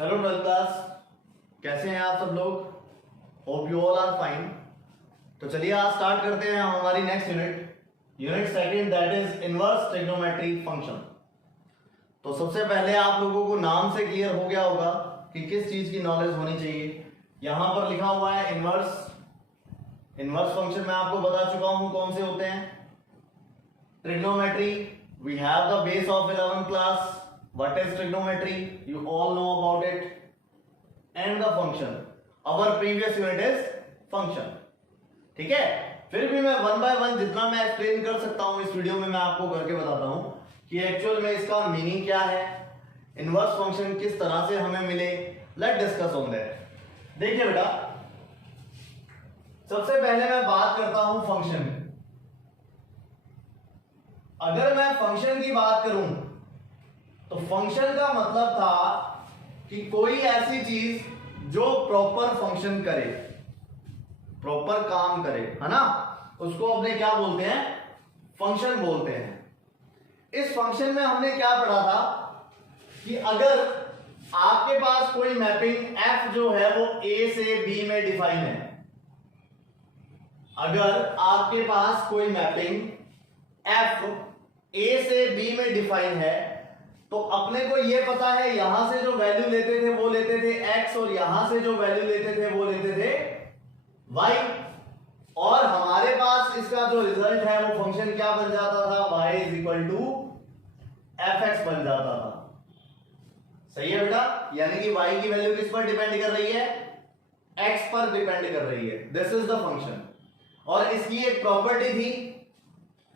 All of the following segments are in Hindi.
हेलो ट्वेल्थ क्लास, कैसे हैं आप सब लोग? Hope you all are fine. तो चलिए आज स्टार्ट करते हैं हमारी next unit second, that is inverse trigonometry function. तो सबसे पहले आप लोगों को नाम से क्लियर हो गया होगा कि किस चीज की नॉलेज होनी चाहिए। यहां पर लिखा हुआ है इनवर्स फंक्शन मैं आपको बता चुका हूं कौन से होते हैं। Trigonometry, we have the base of 11th class. What is trigonometry? You all know about it. And the function. Our previous unit is function. ठीक है? फिर भी मैं वन बाय वन जितना मैं एक्सप्लेन कर सकता हूं इस वीडियो में मैं आपको करके बताता हूं कि एक्चुअल में इसका मीनिंग क्या है, इनवर्स फंक्शन किस तरह से हमें मिले। Let discuss on that. देखिए बेटा, सबसे पहले मैं बात करता हूं फंक्शन। अगर मैं फंक्शन की बात करूं तो फंक्शन का मतलब था कि कोई ऐसी चीज जो प्रॉपर फंक्शन करे, प्रॉपर काम करे, है ना, उसको अपने क्या बोलते हैं? फंक्शन बोलते हैं। इस फंक्शन में हमने क्या पढ़ा था कि अगर आपके पास कोई मैपिंग f जो है वो a से b में डिफाइन है, अगर आपके पास कोई मैपिंग f a से b में डिफाइन है तो अपने को यह पता है यहां से जो वैल्यू लेते थे वो लेते थे x और यहां से जो वैल्यू लेते थे वो लेते थे y, और हमारे पास इसका जो रिजल्ट है वो फंक्शन क्या बन जाता था? y is equal to fx बन जाता था। सही है बेटा? यानी कि y की वैल्यू किस पर डिपेंड कर रही है? x पर डिपेंड कर रही है। This is the function. और इसकी एक प्रॉपर्टी थी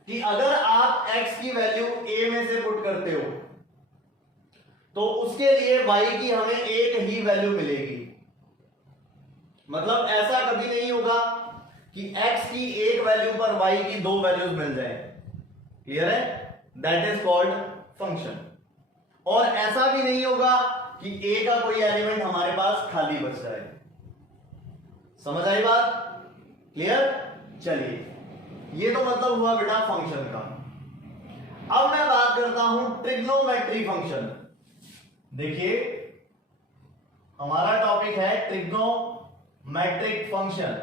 कि अगर आप x की वैल्यू a में से पुट करते हो तो उसके लिए y की हमें एक ही वैल्यू मिलेगी। मतलब ऐसा कभी नहीं होगा कि x की एक वैल्यू पर y की दो वैल्यूज मिल जाए। क्लियर है? That is called function. और ऐसा भी नहीं होगा कि a का कोई एलिमेंट हमारे पास खाली बच जाए। समझ आई बात? क्लियर? चलिए, ये तो मतलब हुआ बेटा फंक्शन का। अब मैं बात करता हूं ट्रिग्नोमेट्री फंक्शन। देखिए, हमारा टॉपिक है ट्रिग्नोमेट्रिक फंक्शन।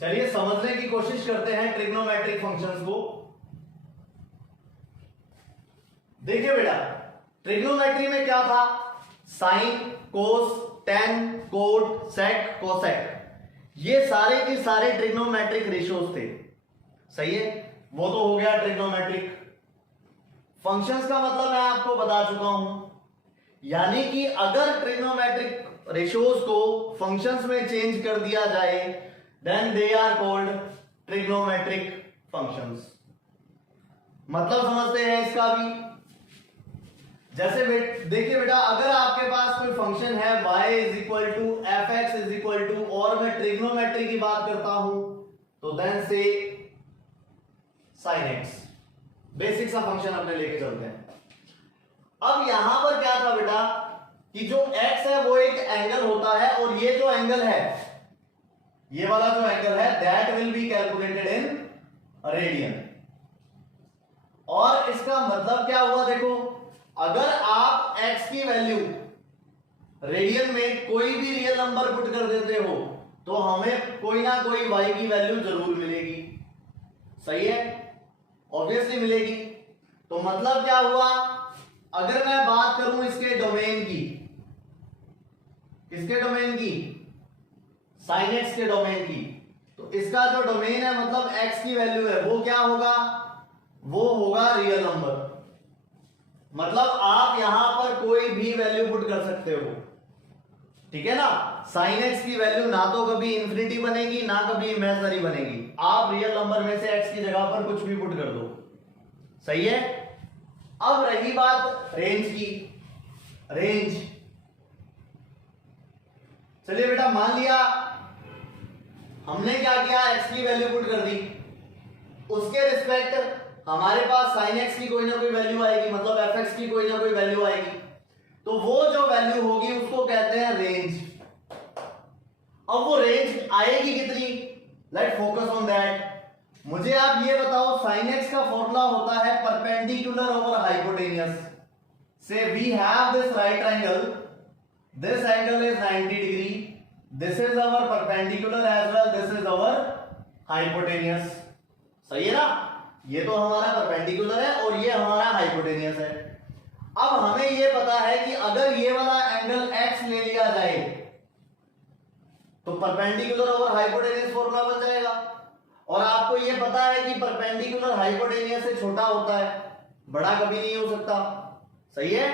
चलिए समझने की कोशिश करते हैं ट्रिग्नोमेट्रिक फंक्शंस को। देखिए बेटा, ट्रिग्नोमेट्री में क्या था? साइन, कोस, टेन, कोट, सेक, कोसेक, ये सारे के सारे ट्रिग्नोमेट्रिक रेशियोज थे। सही है? वो तो हो गया ट्रिग्नोमेट्रिक। फंक्शंस का मतलब मैं आपको बता चुका हूं, यानी कि अगर ट्रिग्नोमेट्रिक रेशियोज को फंक्शंस में चेंज कर दिया जाए then they are called trigonometric functions. मतलब समझते हैं इसका भी। जैसे देखिए बेटा, अगर आपके पास कोई फंक्शन है y is equal to f x is equal to, और मैं ट्रिग्नोमेट्री की बात करता हूं तो देन से साइन एक्स। बेसिक सा फंक्शन अपने लेके चलते हैं। अब यहां पर क्या था बेटा कि जो x है वो एक एंगल होता है, और ये जो एंगल है, ये वाला जो एंगल है, that will be calculated in radian. और इसका मतलब क्या हुआ? देखो, अगर आप x की वैल्यू रेडियन में कोई भी रियल नंबर पुट कर देते हो तो हमें कोई ना कोई y की वैल्यू जरूर मिलेगी। सही है? ऑब्वियसली मिलेगी। तो मतलब क्या हुआ? अगर मैं बात करूं इसके डोमेन की, किसके डोमेन की? साइन एक्स के डोमेन की, तो इसका जो डोमेन है मतलब x की वैल्यू है वो क्या होगा? वो होगा रियल नंबर। मतलब आप यहां पर कोई भी वैल्यू पुट कर सकते हो। ठीक है ना? साइन एक्स की वैल्यू ना तो कभी इंफिनिटी बनेगी ना कभी इमेजिनरी बनेगी। आप रियल नंबर में से x की जगह पर कुछ भी पुट कर दो। सही है? अब रही बात रेंज की। रेंज, चलिए बेटा, मान लिया हमने क्या किया, x की वैल्यू पुट कर दी, उसके रिस्पेक्ट हमारे पास साइन एक्स की कोई ना कोई वैल्यू आएगी, मतलब एफ एक्स की कोई ना कोई वैल्यू आएगी। तो वो जो वैल्यू होगी उसको कहते हैं रेंज। अब वो रेंज आएगी कितनी? Let focus on that. मुझे आप ये बताओ, साइन एक्स का फॉर्मूला होता है perpendicular perpendicular over hypotenuse. Say we have this right angle. This angle is 90 degree. This is our perpendicular as well. This is our hypotenuse. सही है ना? ये तो हमारा परपेंडिकुलर है और ये हमारा हाइपोटेनियस है। अब हमें ये पता है कि अगर ये वाला एंगल x ले लिया जाए तो परपेंडिकुलर ओवर हाइपोटेनियस फॉर्मूला बन जाएगा। और आपको ये पता है कि परपेंडिकुलर हाइपोटेनियस से छोटा होता है, बड़ा कभी नहीं हो सकता। सही है?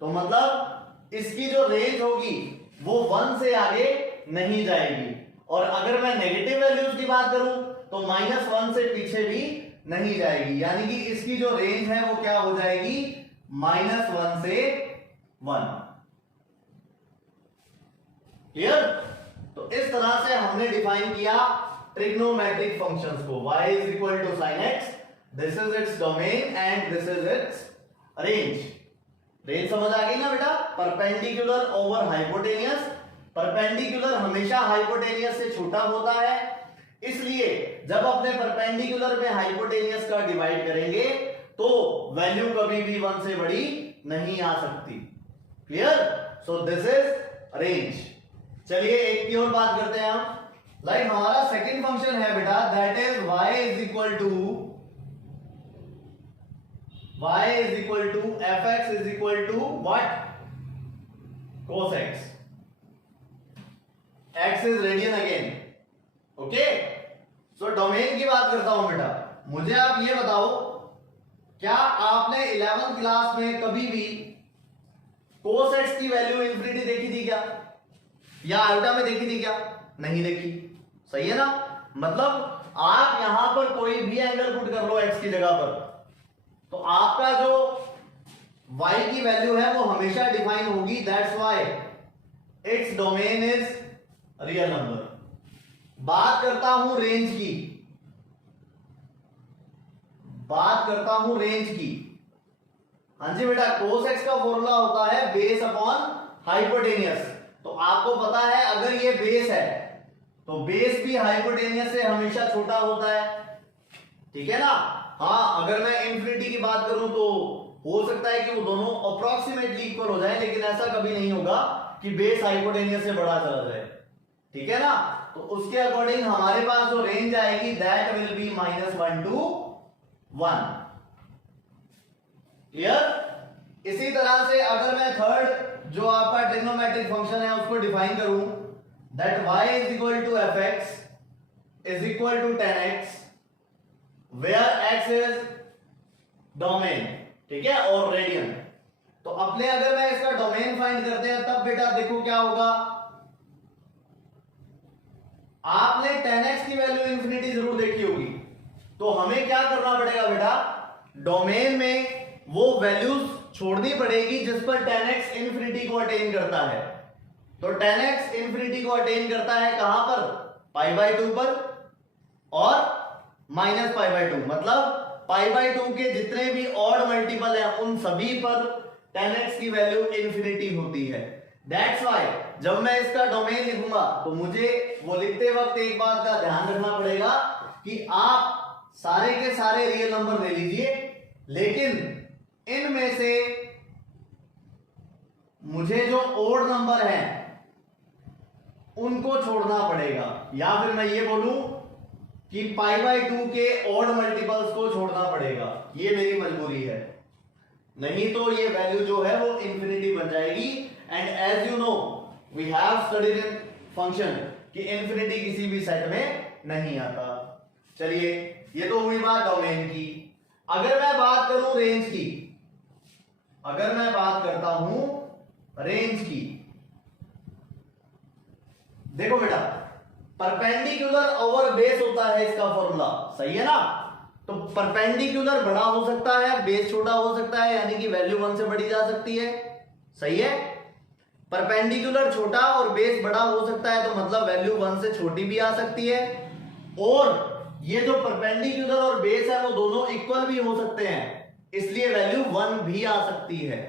तो मतलब इसकी जो रेंज होगी वो 1 से आगे नहीं जाएगी। और अगर मैं नेगेटिव वैल्यूज की बात करूं तो -1 से पीछे भी नहीं जाएगी, यानी कि इसकी जो रेंज है वो क्या हो जाएगी, -1 से 1। क्लियर? तो इस तरह से हमने डिफाइन किया ट्रिग्नोमेट्रिक फंक्शंस को। y is equal to sin x, this is its domain and this is its range। Range समझ आ गई ना बेटा? Perpendicular over hypotenuse. परपेंडिकुलर हमेशा हाइपोटेनियस से छोटा होता है, इसलिए जब अपने परपेंडिकुलर में हाइपोटेनियस का डिवाइड करेंगे तो वैल्यू कभी भी 1 से बड़ी नहीं आ सकती। Clear? So this is range. चलिए एक की और बात करते हैं हम। लाइक हमारा सेकंड फंक्शन है बेटा, that is y is equal to fx is equal to what, cos x। x is radian again. Okay, so domain की बात करता हूं बेटा। मुझे आप ये बताओ, क्या आपने 11th क्लास में कभी भी cos x की वैल्यू इंफिनिटी देखी थी क्या, या आयोटा में देखी थी क्या? नहीं देखी। सही है ना? मतलब आप यहां पर कोई भी एंगल पुट कर लो x की जगह पर, तो आपका जो y की वैल्यू है वो हमेशा डिफाइन होगी। That's why its domain is real number. बात करता हूं रेंज की, हाँ जी बेटा, cos x का फॉर्मूला होता है बेस अपॉन हाइपोटेनियस। तो आपको पता है अगर ये बेस है तो बेस भी हाइपोटेनियस से हमेशा छोटा होता है। ठीक है ना? हाँ, अगर मैं इंफिनिटी की बात करूं तो हो सकता है कि वो दोनों अप्रोक्सीमेटली इक्वल हो जाए, लेकिन ऐसा कभी नहीं होगा कि बेस हाइपोटेनियस से बड़ा चला जाए। ठीक है ना? तो उसके अकॉर्डिंग हमारे पास जो रेंज आएगी that will B -1 to 1। Clear? इसी तरह से अगर मैं थर्ड जो आपका ट्रिग्नोमेट्रिक फंक्शन है उसको डिफाइन करूं, that y is equal to fx is equal to tan x, where x is domain. ठीक है? और रेडियन। तो अपने अगर मैं इसका डोमेन फाइंड करते हैं तब बेटा देखो क्या होगा। आपने tan x की वैल्यू इंफिनिटी जरूर देखी होगी, तो हमें क्या करना पड़ेगा बेटा, डोमेन में वो वैल्यूज छोड़नी पड़ेगी जिस पर tan x इंफिनिटी को अटेन करता है। तो tan x इंफिनिटी को अटेन करता है कहां पर, π/2 पर और -π/2, मतलब π/2 के जितने भी ऑड मल्टीपल हैं उन सभी पर tan x की वैल्यू इंफिनिटी होती है। दैट्स व्हाई जब मैं इसका डोमेन लिखूंगा तो मुझे वो लिखते वक्त एक बात का ध्यान रखना पड़ेगा कि आप सारे के सारे रियल नंबर ले लीजिए, लेकिन इनमें से मुझे जो ओड नंबर हैं उनको छोड़ना पड़ेगा, या फिर मैं ये बोलूं कि π/2 के ओड मल्टीपल्स को छोड़ना पड़ेगा। ये मेरी मजबूरी है, नहीं तो ये वैल्यू जो है वो इंफिनिटी बन जाएगी। And as you know we have studied in function कि इंफिनिटी किसी भी सेट में नहीं आता। चलिए ये तो हुई बात डोमेन की। अगर मैं बात करूं रेंज की, अगर मैं बात करता हूं रेंज की, देखो बेटा परपेंडिकुलर ओवर बेस होता है इसका फॉर्मूला। सही है ना? तो परपेंडिकुलर बड़ा हो सकता है, बेस छोटा हो सकता है, यानी कि वैल्यू 1 से बढ़ी जा सकती है। सही है? परपेंडिकुलर छोटा और बेस बड़ा हो सकता है, तो मतलब वैल्यू 1 से छोटी भी आ सकती है। और ये जो परपेंडिकुलर और बेस है वो दोनों इक्वल भी हो सकते हैं, इसलिए वैल्यू 1 भी आ सकती है।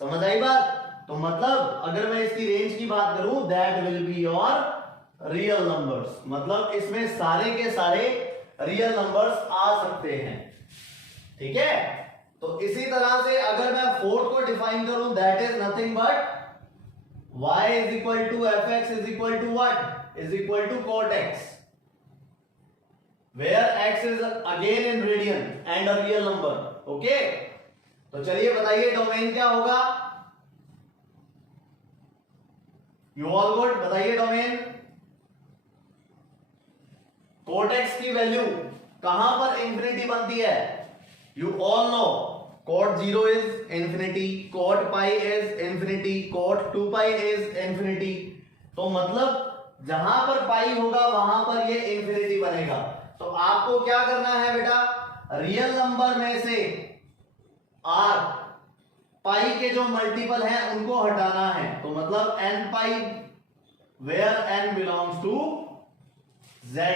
समझ आई बात? तो मतलब अगर मैं इसकी रेंज की बात करूं that will be your real numbers, मतलब इसमें सारे के सारे रियल नंबर्स आ सकते हैं। ठीक है? तो इसी तरह से अगर मैं फोर्थ को डिफाइन करूं, that is nothing but y is equal to fx is equal to what? Is equal to cot x, where x is again in radian and a real number. Okay? तो चलिए बताइए डोमेन क्या होगा? You all good? बताइए डोमेन। cot x की वैल्यू कहां पर इंफिनिटी बनती है? You all know cot 0 is infinity, cot pi is infinity, cot 2 pi is infinity. तो मतलब जहां पर पाई होगा वहां पर ये इंफिनिटी बनेगा। तो आपको क्या करना है बेटा, रियल नंबर में से r पाई के जो मल्टीपल हैं उनको हटाना है। तो मतलब n pi where n belongs to z।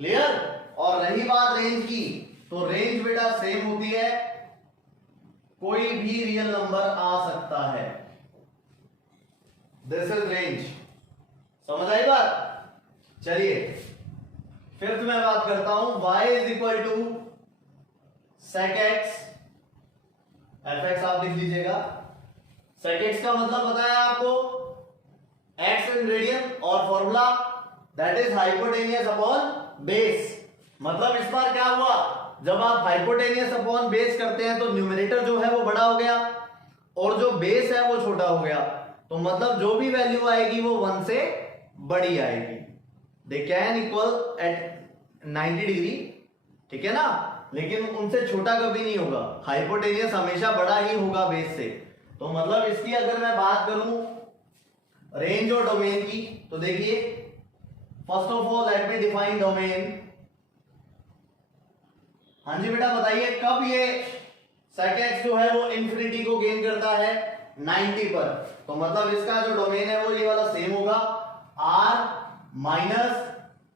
Clear? और रही बात रेंज की, तो रेंज बेटा सेम होती है, कोई भी रियल नंबर आ सकता है। This is range. समझ आई बात? चलिए फिर मैं बात करता हूं, y is equal to sec x, fx आप लिख लीजिएगा। sec x का मतलब बताया आपको, x इन रेडियन, और formula that is hypotenuse upon base. मतलब इस बार क्या हुआ, जब आप हाइपोटेनियस अपॉन बेस करते हैं तो न्यूमरेटर जो है वो बड़ा हो गया और जो बेस है वो छोटा हो गया। तो मतलब जो भी वैल्यू आएगी वो 1 से बड़ी आएगी। They can equal at 90 degree, ठीक है ना, लेकिन उनसे छोटा कभी नहीं होगा। हाइपोटेनियस हमेशा बड़ा ही होगा बेस से। तो मतलब इसकी अगर मैं बात करूं रेंज और डोमेन की, तो देखिए first of all let me define domain. हाँ जी बेटा बताइए, कब ये sec x जो है वो इंफिनिटी को गेन करता है? 90 पर। तो मतलब इसका जो डोमेन है वो ये वाला सेम होगा, r माइनस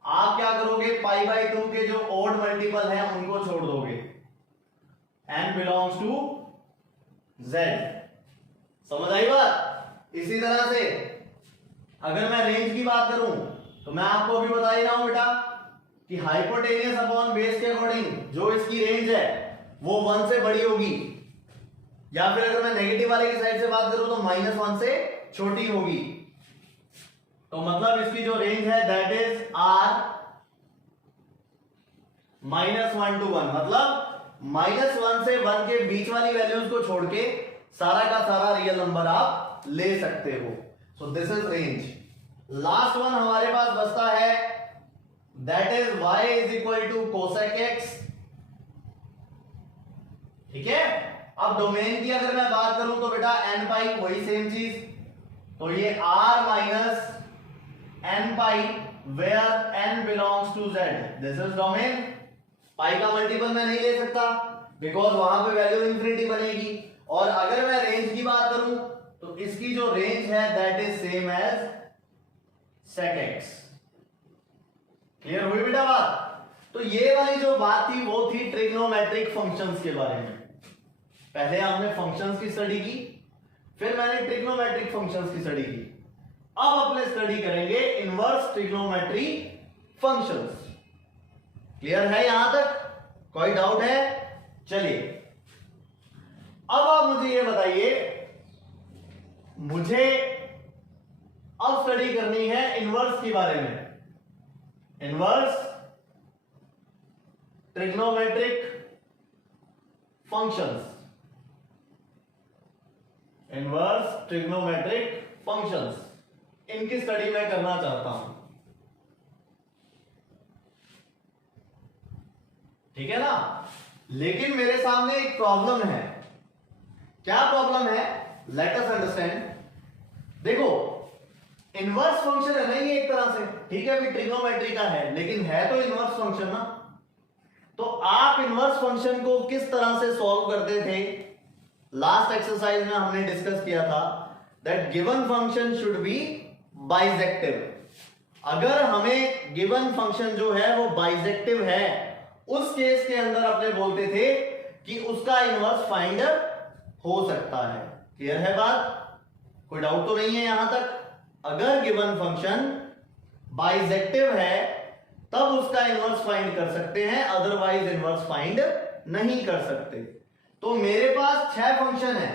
आप क्या करोगे, पाई बाई 2 के जो ऑड मल्टीपल हैं उनको छोड़ दोगे, n बिलोंग्स टू z। समझ आई बात? इसी तरह से अगर मैं रेंज की बात करूं, तो मैं आपको अभी बता ही रहा हूं बेटा कि हाइपोटेनियस अपॉन बेस के अकॉर्डिंग जो इसकी रेंज है वो 1 से बड़ी होगी, या फिर अगर मैं नेगेटिव वाले की साइड से बात करूं तो -1 से छोटी होगी। तो मतलब इसकी जो रेंज है दैट इज r -1 to 1, मतलब -1 से 1 के बीच वाली वैल्यूज को छोड़ के सारा का सारा रियल नंबर आप ले सकते हो। So this is range. Last one हमारे पास बचता है, that is y is equal to cosec x। ठीक है? अब डोमेन की अगर मैं बात करूं तो बेटा n पाई वही सेम चीज, तो ये r minus n pi where n belongs to z, this is domain. Pi का मल्टीपल मैं नहीं ले सकता बिकॉज वहां पे वैल्यू इंफिनिटी बनेगी। और अगर मैं रेंज की बात करूं तो इसकी जो रेंज है that is same as sec x। Clear हुई बेटा बात? तो ये वाली जो बात थी वो थी ट्रिग्नोमेट्रिक फंक्शंस के बारे में। पहले हमने फंक्शंस की स्टडी की, फिर मैंने ट्रिग्नोमेट्रिक फंक्शंस की स्टडी की। अब अपने स्टडी करेंगे इनवर्स ट्रिग्नोमेट्री फंक्शंस। क्लियर है यहां तक? कोई डाउट है? चलिए अब आप मुझे ये बताइए, मुझे अब स्टडी करनी है इनवर्स के बारे में। Inverse trigonometric functions, inverse trigonometric functions, इनकी स्टडी मैं करना चाहता हूं। ठीक है ना? लेकिन मेरे सामने एक प्रॉब्लम है। क्या प्रॉब्लम है? Let us understand. देखो इनवर्स फंक्शन है ना ये एक तरह से, ठीक है, अभी ट्रिग्नोमेट्री का है लेकिन है तो इनवर्स फंक्शन ना। तो आप इनवर्स फंक्शन को किस तरह से सॉल्व करते थे? लास्ट एक्सरसाइज में हमने डिस्कस किया था that given function should be bijective. अगर हमें गिवन फंक्शन जो है वो बाइजेक्टिव है, उस केस के अंदर अपने बोलते थे कि उसका इनवर्स फाइंड हो सकता है। क्लियर है बात? कोई डाउट तो नहीं है यहां तक? अगर गिवन फंक्शन बाइजेक्टिव है तब उसका इनवर्स फाइंड कर सकते हैं, अदरवाइज इनवर्स फाइंड नहीं कर सकते। तो मेरे पास 6 फंक्शन है,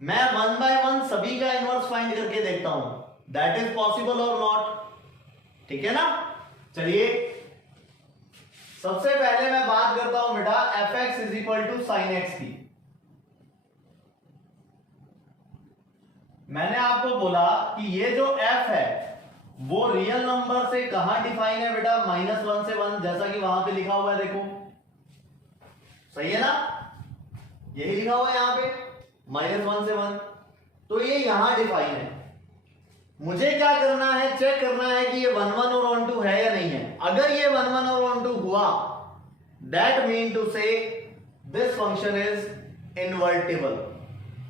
मैं 1 बाय 1 सभी का इनवर्स फाइंड करके देखता हूं, दैट इज पॉसिबल और नॉट? ठीक है ना। चलिए सबसे पहले मैं बात करता हूं बेटा fx is equal to sine x की। मैंने आपको बोला कि ये जो f है वो रियल नंबर से कहां डिफाइन है बेटा, -1 से 1, जैसा कि वहां पे लिखा हुआ है, देखो सही है ना, यही लिखा हुआ है यहां पे -1 से 1, तो ये यहां डिफाइन है। मुझे क्या करना है, चेक करना है कि ये 1 1 और 1 2 है या नहीं है। अगर ये 1 1 और 1 2 हुआ, that mean to say this function is invertible.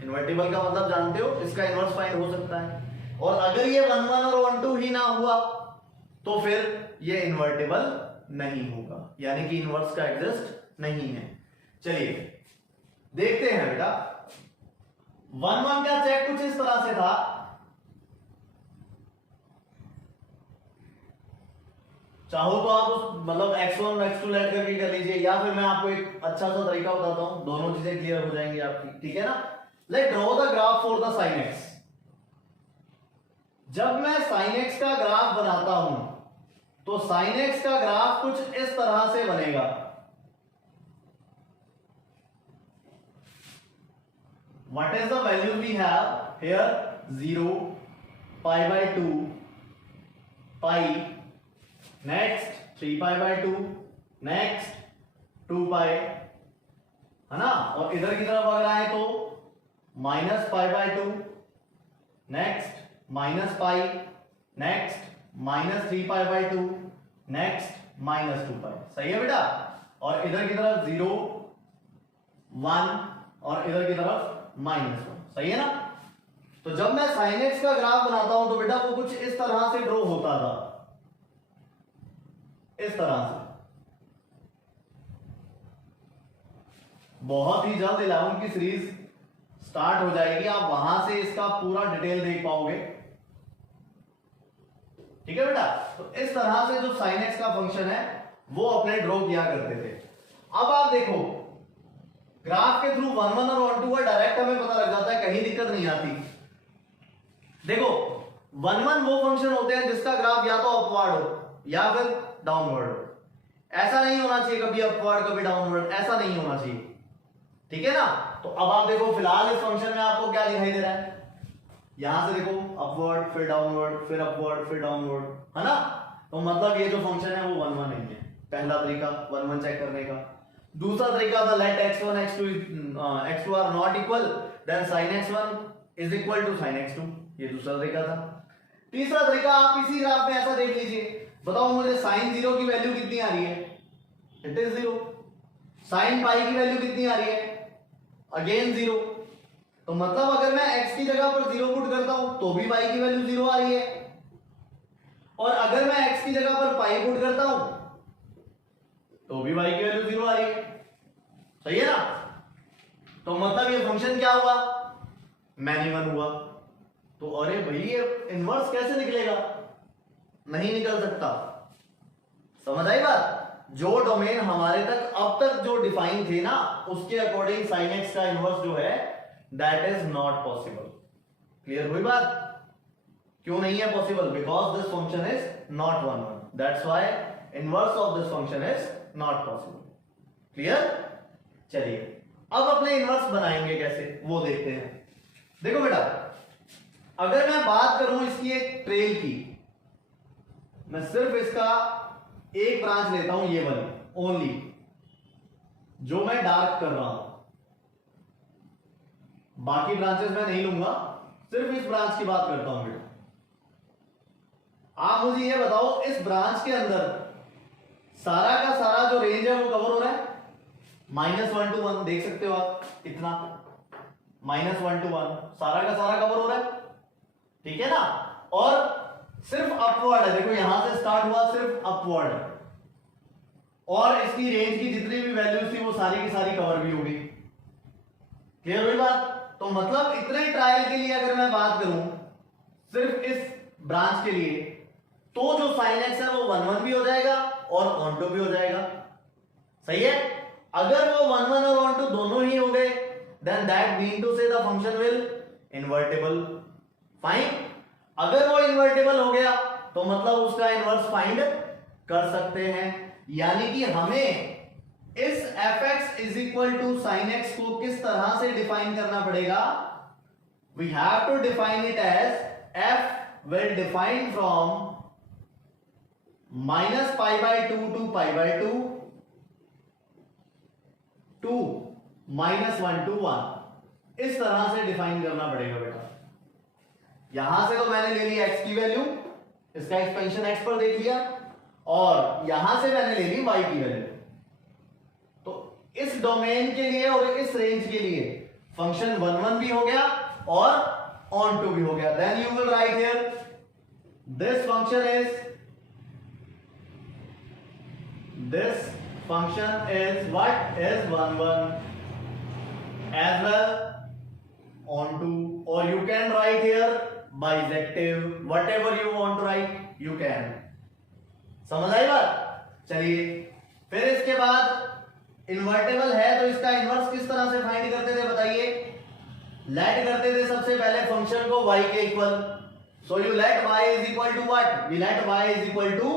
Invertible का मतलब जानते हो, इसका इनवर्स फाइंड हो सकता है। और अगर ये 1 1 और 1 2 ही ना हुआ तो फिर ये इनवर्टिबल नहीं होगा, यानी कि इनवर्स का एग्जिस्ट नहीं है। चलिए देखते हैं बेटा, 1 1 का चेक कुछ इस तरह से था, चाहो तो आप उस मतलब x1 x2 लेट करके कर लीजिए, या फिर मैं आपको एक अच्छा सा तरीका बताता हूं, दोनों चीजें क्लियर हो जाएंगी आपकी, ठीक है ना। Let draw the graph for the sin x। जब मैं sin x का ग्राफ बनाता हूं तो sin x का ग्राफ कुछ इस तरह से बनेगा। What is the value we have here? 0, pi by 2, pi, next 3 pi by 2, next 2 pi, है ना। और इधर की तरफ अगर आए तो -pi by 2, next -pi, next -3 pi by 2, next -2 pi। सही है बेटा। और इधर की तरफ 0, 1 और इधर की तरफ -1। सही है ना। तो जब मैं sin x का ग्राफ बनाता हूं तो बेटा वो कुछ इस तरह से ड्रॉ होता था, इस तरह से। बहुत ही जल्द 11 की सीरीज स्टार्ट हो जाएगी, आप वहां से इसका पूरा डिटेल देख पाओगे, ठीक है बेटा। तो इस तरह से जो sin x का फंक्शन है वो अपने ड्रॉ किया करते थे। अब आप देखो ग्राफ के थ्रू 1 1 और 1 2 का डायरेक्ट हमें पता लग जाता है, कहीं दिक्कत नहीं आती। देखो 1 1 वो फंक्शन होते हैं जिसका ग्राफ या तो अपवर्ड हो या फिर डाउनवर्ड हो। ऐसा नहीं होना चाहिए कभी अपवर्ड कभी डाउनवर्ड, ऐसा नहीं होना चाहिए, ठीक है ना। तो अब आप देखो फिलहाल इस फंक्शन में आपको क्या दिखाई दे रहा है, यहां से देखो अपवर्ड फिर डाउनवर्ड फिर अपवर्ड फिर डाउनवर्ड, है ना। तो मतलब ये जो फंक्शन है वो 1 1 नहीं है। पहला तरीका 1 1 चेक करने का। दूसरा तरीका था let x1 x2 are not equal, then sin x1 is equal to sin x2, ये दूसरा तरीका था। तीसरा तरीका आप इसी ग्राफ में ऐसा देख लीजिए, बताओ मुझे sin 0 की वैल्यू कितनी आ रही है, इट इज 0। sin पाई की वैल्यू कितनी आ रही है, अगेन 0। तो मतलब अगर मैं x की जगह पर 0 पुट करता हूं तो भी y की वैल्यू 0 आ रही है, और अगर मैं x की जगह पर पाई पुट करता हूं तो भी y की वैल्यू 0 आ रही है। सही है ना। तो मतलब ये फंक्शन क्या हुआ, मैनिमल हुआ। तो अरे भाई ये इनवर्स कैसे निकलेगा, नहीं निकल सकता। समझ आई बात। जो डोमेन हमारे तक अब तक जो डिफाइन थे ना उसके अकॉर्डिंग sin x का इनवर्स जो है that is not possible. Clear हुई बात। क्यों नहीं है possible, because this function is not 1 1, that's why inverse of this function is not possible. Clear. चलिए अब अपने इनवर्स बनाएंगे कैसे वो देखते हैं। देखो बेटा अगर मैं बात करूं इसकी एक ट्रेल की, मैं सिर्फ इसका एक ब्रांच लेता हूं, ये वाली ओनली जो मैं डार्क कर रहा हूं, बाकी ब्रांचेस मैं नहीं लूंगा, सिर्फ इस ब्रांच की बात करता हूं बेटा। आप मुझे ये बताओ इस ब्रांच के अंदर सारा का सारा जो रेंज है वो कवर हो रहा है, -1 to 1 देख सकते हो आप, इतना -1 to 1 सारा का सारा कवर हो रहा है, ठीक है ना। और सिर्फ अपवर्ड है, देखो यहां से स्टार्ट हुआ सिर्फ अपवर्ड, और इसकी रेंज की जितनी भी वैल्यूज थी वो सारी की सारी कवर भी होगी। क्लियर हुई बात। तो मतलब इतने ट्रायल के लिए अगर मैं बात करूं सिर्फ इस ब्रांच के लिए, तो जो sin x है वो 1 1 भी हो जाएगा और ऑन टू भी हो जाएगा। सही है। अगर वो 1 1 और 1 2 दोनों ही हो गए, then that mean to say the function will invertible. Fine, अगर वो इन्वर्टेबल हो गया तो मतलब उसका इनवर्स फाइंड कर सकते हैं। यानी कि हमें इस fx is equal to sine x को किस तरह से डिफाइन करना पड़ेगा? We have to define it as f will define from -π/2 to π/2 to -1 to 1, इस तरह से डिफाइन करना पड़ेगा बेटा। यहां से तो मैंने ले ली x की वैल्यू, इसका एक्सपेंशन x पर देख लिया, और यहां से मैंने ले ली y की वैल्यू। तो इस डोमेन के लिए और इस रेंज के लिए फंक्शन 1 1 भी हो गया और ऑन टू भी हो गया। Then you will write here this function is what is 1 1 as well on to, or you can write here bijective, whatever you want to write you can। समझ आई बात? चलिए फिर इसके बाद इन्वर्टेबल है तो इसका इनवर्स किस तरह से फाइंड करते थे बताइए? लेट करते थे सबसे पहले फंक्शन को y के equal, so you let y is equal to what? We let y is equal to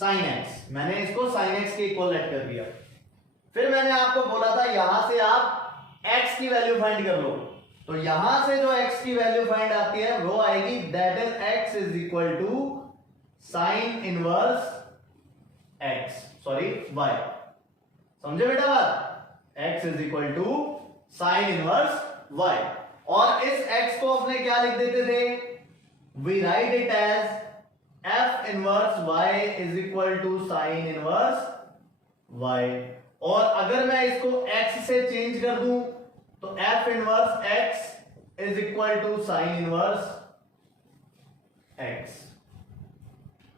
sin x। मैंने इसको sin x के इक्वल लेट कर दिया। फिर मैंने आपको बोला था यहां से आप x की वैल्यू फाइंड कर लो, तो यहां से जो x की वैल्यू फाइंड आती है वो आएगी that is x is equal to sine inverse x, sorry y। समझे बेटा बात? x is equal to sine inverse y, और इस x को अपने क्या लिख देते थे? We write it as f inverse y is equal to sine inverse y। और अगर मैं इसको x से चेंज कर दूं तो f inverse x is equal to sine inverse x।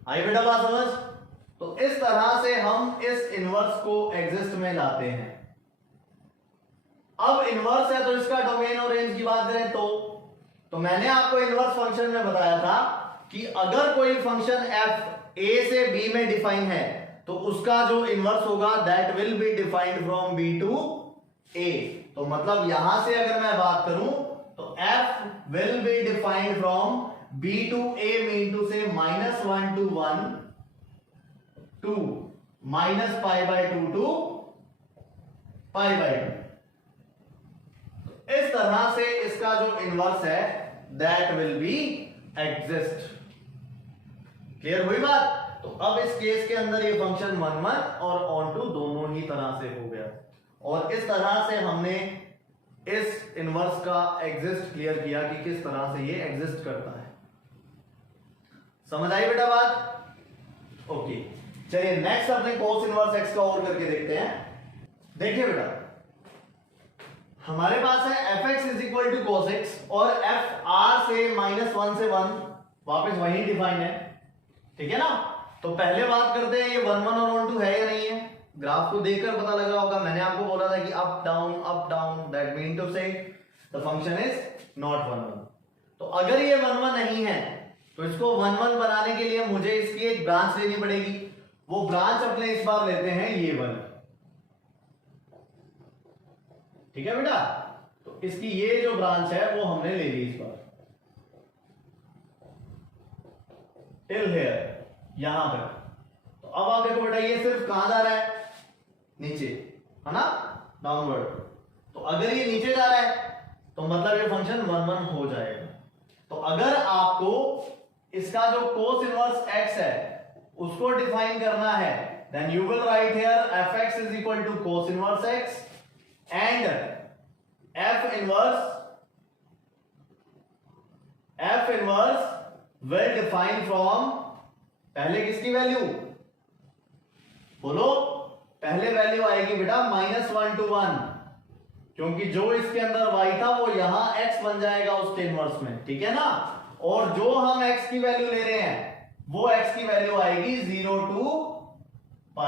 आई बेटा बात समझ? तो इस तरह से हम इस इनवर्स को एग्जिस्ट में लाते हैं। अब इनवर्स है तो इसका डोमेन और रेंज की बात करें तो मैंने आपको इनवर्स फंक्शन में बताया था कि अगर कोई फंक्शन f a से b में डिफाइन है तो उसका जो इनवर्स होगा that will be defined from b to a। तो मतलब यहां से अगर मैं बात करूं तो f will be defined from b to a mean to say -1 to 1 to -π/2 to π/2। इस तरह से इसका जो इनवर्स है that will be exist. Clear हुई बात? तो अब इस केस के अंदर ये फंक्शन 1 1 और ऑन टू दोनों ही तरह से हो गया, और इस तरह से हमने इस इनवर्स का एग्जिस्ट क्लियर किया कि किस तरह से ये एग्जिस्ट करता है। समझ आई बेटा बात? ओके, चलिए नेक्स्ट अपने कोस इनवर्स एक्स का और करके देखते हैं। देखिए बेटा, हमारे पास है fx is equal to cos x, और f r से -1 से 1 वापस वही डिफाइन है, ठीक है ना? तो पहले बात करते हैं ये 1 1 और 1 2 है या नहीं है। ग्राफ को देखकर पता लगा होगा, मैंने आपको बोला था कि up down that mean to say the function is not 1 1। तो अगर ये 1 1 नहीं है तो इसको 1 1 बनाने के लिए मुझे इसकी एक ब्रांच लेनी पड़ेगी। वो ब्रांच अपने इस बार लेते हैं ये 1, ठीक है बेटा? तो इसकी ये जो ब्रांच है वो हमने ले ली इस बार टिल हियर, यहां तक। तो अब आप देखो बेटा, ये सिर्फ कहां जा रहा है? नीचे, है ना? डाउनवर्ड। तो अगर ये नीचे जा रहा है तो मतलब ये फंक्शन 1 1 हो जाएगा। तो अगर आपको इसका जो कोस इनवर्स x है उसको डिफाइन करना है, then you will write here fx is equal to cos inverse x and f inverse will define from, पहले किसकी वैल्यू बोलो? पहले वैल्यू आएगी बेटा -1 to 1, क्योंकि जो इसके अंदर y था वो यहां x बन जाएगा उसके इनवर्स में, ठीक है ना? और जो हम x की वैल्यू ले रहे हैं वो x की वैल्यू आएगी 0 to π,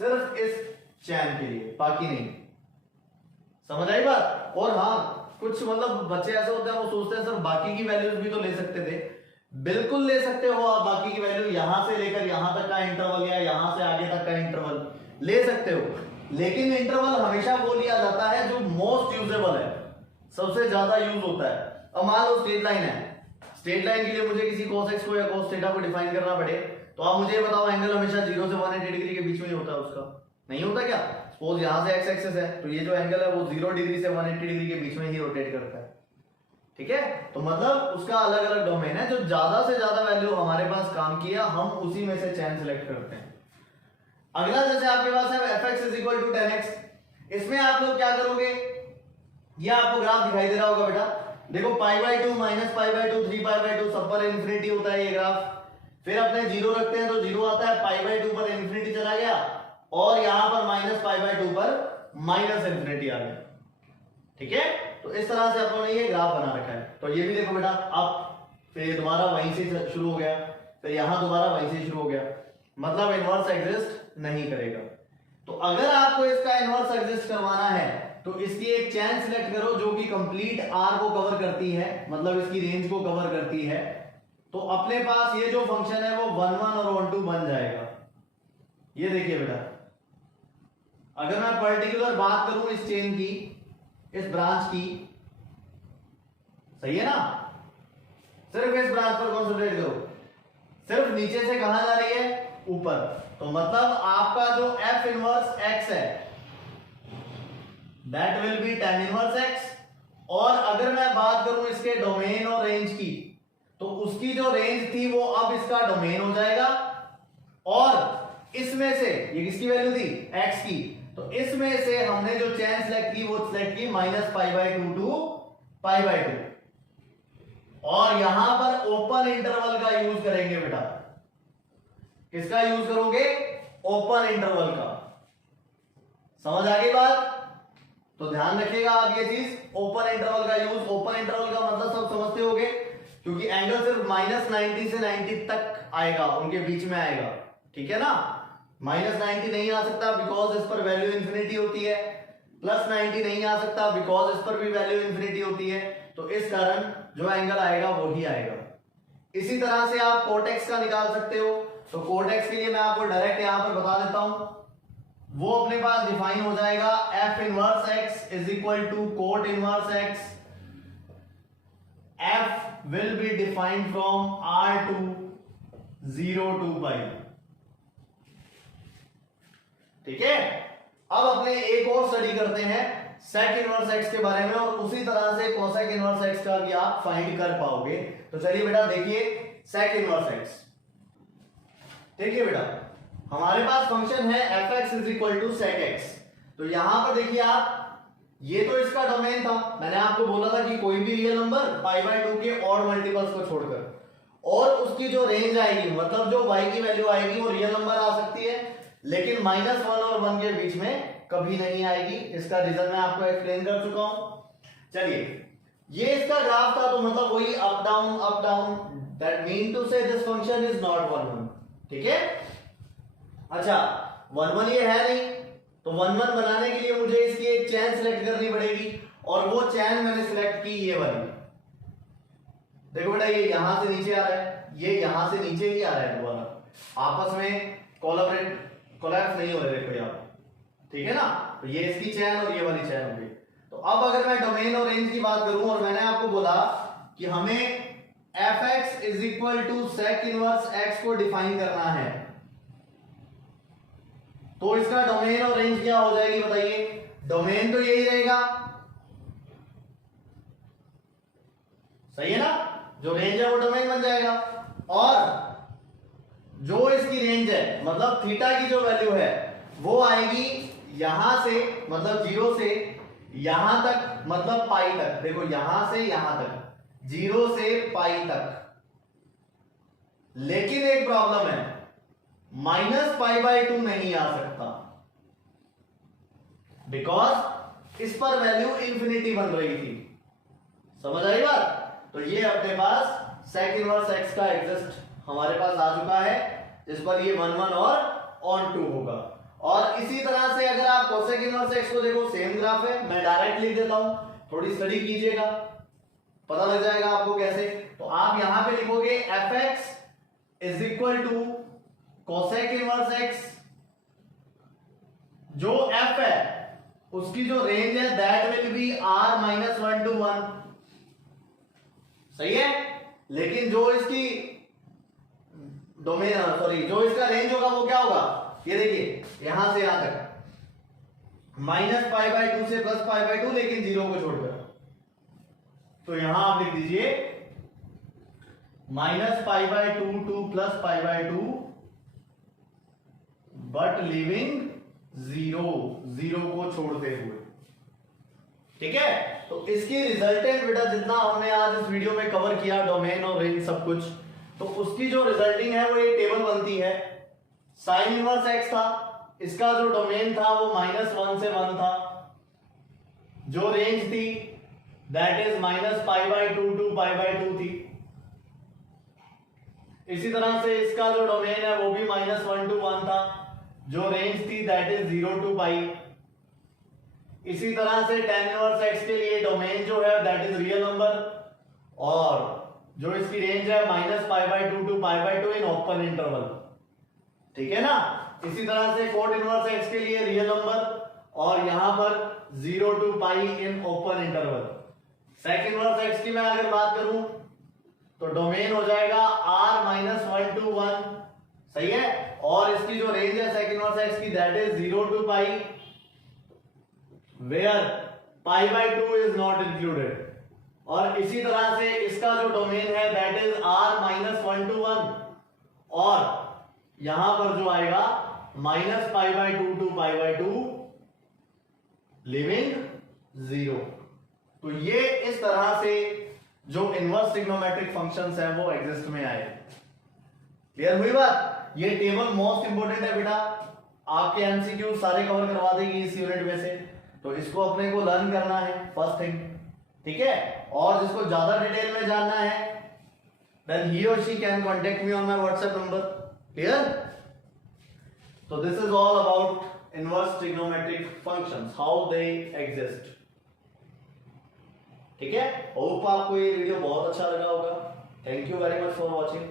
सिर्फ इस चैन के लिए, बाकी नहीं। समझ आई बात? और हाँ, कुछ मतलब बच्चे ऐसे होते हैं वो सोचते हैं सर बाकी की वैल्यूज भी तो ले सकते थे। बिल्कुल ले सकते हो आप बाकी की वैल्यू, यहां से लेकर यहां तक का इंटरवल या यहां से आगे तक का इंटरवल ले सकते हो, लेकिन इंटरवल हमेशा वो लिया जाता है जो मोस्ट यूजेबल है, सबसे ज्यादा यूज होता है। अब मान लो स्ट्रेट लाइन है, स्ट्रेट लाइन के लिए मुझे किसी cos x को या cos थीटा को डिफाइन करना पड़े, तो आप मुझे बताओ एंगल हमेशा 0 से 180 डिग्री के बीच में ही होता है उसका, नहीं होता क्या? सपोज यहां से x एक्सिस है, तो ये जो एंगल है वो 0 डिग्री से 180 डिग्री के बीच में ही रोटेट करता है, ठीक है? तो मतलब उसका अलग अलग डोमेन है, जो ज्यादा से ज्यादा वैल्यू हमारे पास काम किया हम उसी में से चैन सिलेक्ट करते हैं। अगला जैसे आपके पास है fx is equal to 10x, इसमें आप लोग क्या करोगे, ये आपको ग्राफ दिखाई दे रहा होगा बेटा, देखो π/2 -π/2 3π/2 सब पर इंफिनिटी होता है ये ग्राफ, फिर अपने जीरो रखते हैं तो जीरो आता है, π/2 पर इंफिनिटी चला गया और यहां पर -π/2 पर माइनस इंफिनिटी आ गया, ठीक है? तो इस तरह से अपन ने ये ग्राफ बना रखा है। तो ये भी देखो बेटा, अब फिर दोबारा वहीं से शुरू हो गया, फिर यहां दोबारा वहीं से शुरू हो गया, मतलब इनवर्स एग्जिस्ट नहीं करेगा। तो अगर आपको इसका इनवर्स एग्जिस्ट करवाना है तो इसकी एक चैन सिलेक्ट करो जो कि कंप्लीट आर को कवर करती है, मतलब इसकी रेंज को कवर करती है, तो अपने पास ये जो फंक्शन है वो 1 1 और 1 2 बन जाएगा। ये देखिए बेटा, अगर मैं पर्टिकुलर बात करूं इस चेन की, इस ब्रांच की, सही है ना, सिर्फ इस ब्रांच पर कॉन्सेंट्रेट करो, सिर्फ नीचे से कहां जा रही है, ऊपर, तो मतलब आपका जो f इनवर्स x है that will B tan inverse x, और अगर मैं बात करूं इसके डोमेन और रेंज की, तो उसकी जो रेंज थी वो अब इसका डोमेन हो जाएगा, और इसमें से ये किसकी वैल्यू थी, x की, तो इसमें से हमने जो चैन सिलेक्ट की वो सिलेक्ट की -π/2 टू π/2, और यहां पर ओपन इंटरवल का यूज करेंगे बेटा। किसका यूज करोगे, ओपन इंटरवल का, समझ आ गई बात? तो ध्यान रखिएगा आप ये चीज, ओपन इंटरवल का यूज, ओपन इंटरवल का मतलब सब समझते होगे, क्योंकि एंगल सिर्फ -90 से 90 तक आएगा, उनके बीच में आएगा, ठीक है ना? -90 नहीं आ सकता बिकॉज इस पर वैल्यू इंफिनिटी होती है, +90 नहीं आ सकता बिकॉज इस पर भी वैल्यू इंफिनिटी होती है, तो इस कारण जो एंगल आएगा वो ही आएगा। इसी तरह से आप कोटेक्स का निकाल सकते हो, तो कोटेक्स के लिए मैं आपको डायरेक्ट यहां पर बता देता हूं, वो अपने पास डिफाइन हो जाएगा f inverse x is equal to cot inverse x, f will be defined from r to 0 to π, ठीक है? अब अपने एक और स्टडी करते हैं सेक इनवर्स x के बारे में, और उसी तरह से कोसेक इनवर्स x का भी आप फाइंड कर पाओगे। तो चलिए बेटा देखिए सेक इनवर्स x, देखिए बेटा हमारे पास फंक्शन है fx is equal to sec x, तो यहां पर देखिए आप, ये तो इसका डोमेन था, मैंने आपको बोला था कि कोई भी रियल नंबर π/2 के ऑड मल्टीपल्स को छोड़कर, और उसकी जो रेंज आएगी, मतलब जो y की वैल्यू आएगी वो रियल नंबर आ सकती है, लेकिन -1 और 1 के बीच में कभी नहीं आएगी। इसका रीजन मैं आपको एक्सप्लेन कर चुका हूं। चलिए, ये इसका ग्राफ था, तो मतलब वही up down, that mean to say this function is not 1 1, ठीक है? अच्छा, 1 1 ये है नहीं, तो 1 1 बनाने के लिए मुझे इसकी एक चैन सिलेक्ट करनी पड़ेगी, और वो चैन मैंने सिलेक्ट की ये वाली। देखो बेटा, ये यहां से नीचे आ रहा है, ये यहां से नीचे ही आ रहा है, दोबारा आपस में कोलैप्स नहीं हो रहे, देखो यहाँ, ठीक है ना? तो ये इसकी चैन और ये वाली चैन होगी। तो अब अगर मैं डोमेन और रेंज की बात करूं, और मैंने आपको बोला कि हमें fx is equal to sec inverse x को डिफाइन करना है, तो इसका डोमेन और रेंज क्या हो जाएगी बताइए? डोमेन तो यही रहेगा, सही है ना? जो रेंज है वो डोमेन बन जाएगा, और जो इसकी रेंज है, मतलब थीटा की जो वैल्यू है वो आएगी यहां से, मतलब 0 से यहां तक, मतलब पाई तक। देखो यहां से यहां तक, 0 से पाई तक। लेकिन एक प्रॉब्लम है, -π/2 नहीं आ सकता, बिकॉज इस पर वैल्यू इंफिनिटी बन रही थी। समझ आई बात? तो ये अपने पास सेक इनवर्स x का एग्जिस्ट हमारे पास आ चुका है, जिस पर ये 1 1 और ऑन 2 होगा। और इसी तरह से अगर आप कोसेक इनवर्स x को देखो, सेम ग्राफ है, मैं डायरेक्ट लिख देता हूं, थोड़ी स्टडी कीजिएगा, पता लग जाएगा आपको कैसे। तो आप यहां पे लिखोगे fx is equal to cosec inverse x जो f है उसकी जो रेंज है that will be r minus 1 to 1, सही है। लेकिन जो इसकी डोमेन जो इसका रेंज होगा वो क्या होगा, ये देखिए यहां से यहां तक -π/2 से +π/2, लेकिन 0 को छोड़कर। तो यहां आप लिख दीजिए -π/2 to +π/2 बट लिविंग 0 को छोड़ते हुए, ठीक है। तो इसकी रिजल्टेंट बेटा जितना हमने आज इस वीडियो में कवर किया, डोमेन और रेंज सब कुछ, तो उसकी जो रिजल्टिंग है वो ये टेबल बनती है। साइन इनवर्स x था, इसका जो डोमेन था वो -1 से 1 था, जो रेंज थी दैट इज -π/2 to π/2 थी। इसी तरह से इसका जो डोमेन है वो भी -1 to 1 था, जो रेंज थी दैट इज 0 to π। इसी तरह से tan इनवर्स x के लिए डोमेन जो है दैट इज रियल नंबर, और जो इसकी रेंज है -π/2 to π/2 इन ओपन इंटरवल, ठीक है ना। इसी तरह से कोट इनवर्स x के लिए रियल नंबर, और यहां पर 0 to π in open interval. Sec inverse x की मैं अगर बात करूं तो डोमेन हो जाएगा r माइनस 1 to 1, सही है। और इसकी जो रेंज है सेक इनवर्स x की that is 0 to π, where π/2 is not included. और इसी तरह से इसका जो डोमेन है that is r minus 1 to 1, और यहां पर जो आएगा -π/2 to π/2 लिविंग 0। तो ये इस तरह से जो इनवर्स ट्रिग्नोमेट्रिक फंक्शंस है वो एग्जिस्ट में आए। क्लियर हुई बात। ये टेबल मोस्ट इंपोर्टेंट है बेटा, आपके एमसीक्यू सारे कवर करवा देगी इस यूनिट में से, तो इसको अपने को लर्न करना है फर्स्ट थिंग, ठीक है। और जिसको ज्यादा डिटेल में जानना है देन ही और she can contact me on my WhatsApp number. Clear. तो this is all about inverse trigonometric functions, how they exist, ठीक है। होप आपको ये वीडियो बहुत अच्छा लगा होगा। Thank you very much for watching.